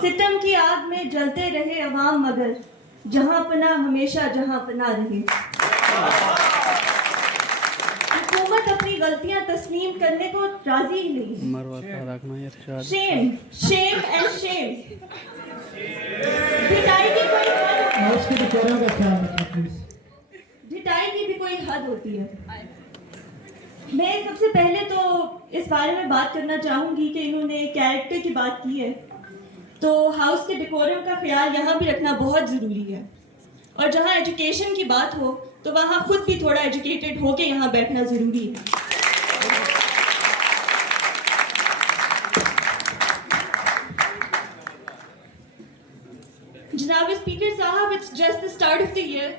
सितम की आग में जलते रहे अवाम मगर जहां पना हमेशा जहां पना रहे। हुकूमत अपनी गलतियां तस्लीम करने को राजी ही नहीं। Shame shame and shame. ढिठाई की भी कोई हद होती है। मैं सबसे पहले तो इस बारे में बात करना चाहूंगी कि इन्होंने कैरेक्टर की बात की है, तो हाउस के डेकोरम का ख्याल यहाँ भी रखना बहुत ज़रूरी है। और जहाँ एजुकेशन की बात हो तो वहाँ खुद भी थोड़ा एजुकेटेड होके यहाँ बैठना ज़रूरी है। जनाब स्पीकर साहब, it's just the start of the year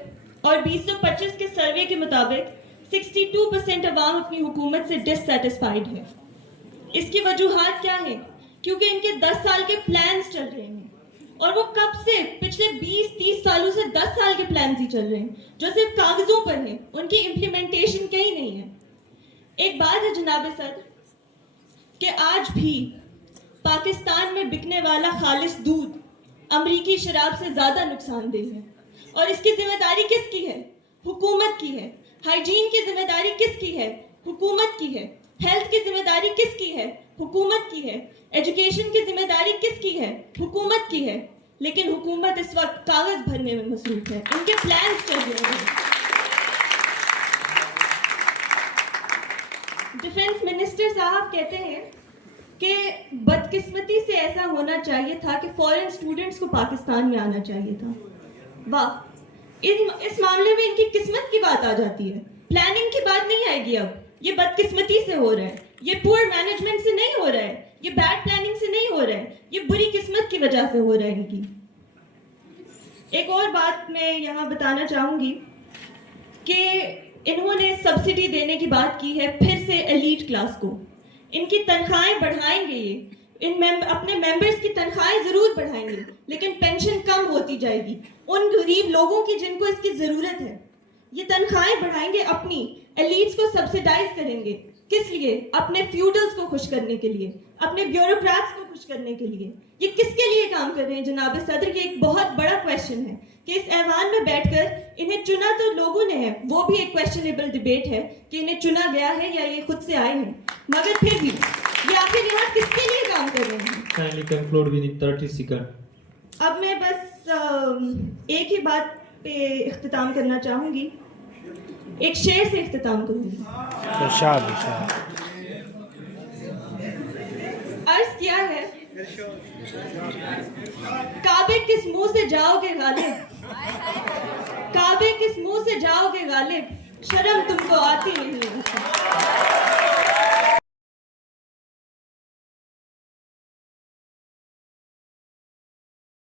और 2025 के सर्वे के मुताबिक 62% अवाम अपनी हुकूमत से डिससेटिस्फाइड है। इसकी वजूहात क्या है? क्योंकि इनके 10 साल के प्लान्स चल रहे हैं और वो कब से पिछले 20-30 सालों से 10 साल के प्लान्स ही चल रहे हैं जो सिर्फ कागजों पर हैं, उनकी इम्प्लीमेंटेशन कहीं नहीं है। एक बात है जनाब सदर कि आज भी पाकिस्तान में बिकने वाला खालिस दूध अमरीकी शराब से ज्यादा नुकसानदेह है और इसकी जिम्मेदारी किसकी है? हुकूमत की है। हाइजीन की जिम्मेदारी किसकी है? हुकूमत की है। हेल्थ की जिम्मेदारी किसकी है? हुकूमत की है। एजुकेशन की जिम्मेदारी किसकी है? हुकूमत की है। लेकिन हुकूमत इस वक्त कागज भरने में मसरूफ है, इनके प्लान्स चल रहे हैं। डिफेंस मिनिस्टर साहब कहते हैं कि बदकिस्मती से ऐसा होना चाहिए था कि फॉरेन स्टूडेंट्स को पाकिस्तान में आना चाहिए था। वाह, इस मामले में इनकी किस्मत की बात आ जाती है, प्लानिंग की बात नहीं आएगी। अब ये बदकिस्मती से हो रहा है, ये पुअर मैनेजमेंट से नहीं हो रहा है, ये बैड प्लानिंग से नहीं हो रहा है, ये बुरी किस्मत की वजह से हो रहा है इनकी। एक और बात मैं यहाँ बताना चाहूंगी कि इन्होंने सब्सिडी देने की बात की है फिर से एलीट क्लास को। इनकी तनख्वाहें बढ़ाएंगे, ये अपने मेंबर्स की तनख्वाहें जरूर बढ़ाएंगे, लेकिन पेंशन कम होती जाएगी उन गरीब लोगों की जिनको इसकी जरूरत है। ये तनख्वाहें बढ़ाएंगे, अपनी एलीट्स को सब्सिडाइज करेंगे। किस लिए? अपने फ्यूडल्स को खुश करने के लिए, अपने ब्यूरोक्रेट्स को खुश करने के लिए। ये किसके लिए काम कर रहे हैं जनाब सदर? ये एक बहुत बड़ा क्वेश्चन है कि इस ऐवान में बैठकर इन्हें चुना तो लोगों ने है, वो भी एक क्वेश्चनेबल डिबेट है कि इन्हें चुना गया है या ये खुद से आए हैं, मगर फिर भी ये आखिर यहाँ किसके लिए काम कर रहे हैं? Kindly conclude within 30 seconds. अब मैं बस एक ही बात पे इख्तिताम करना चाहूंगी, एक शेर से इख्तिताम करूंगी। अर्ज किया है, काबे किस मुंह से जाओगे गालिब, काबे किस मुंह से जाओगे गालिब, शर्म तुमको आती नहीं।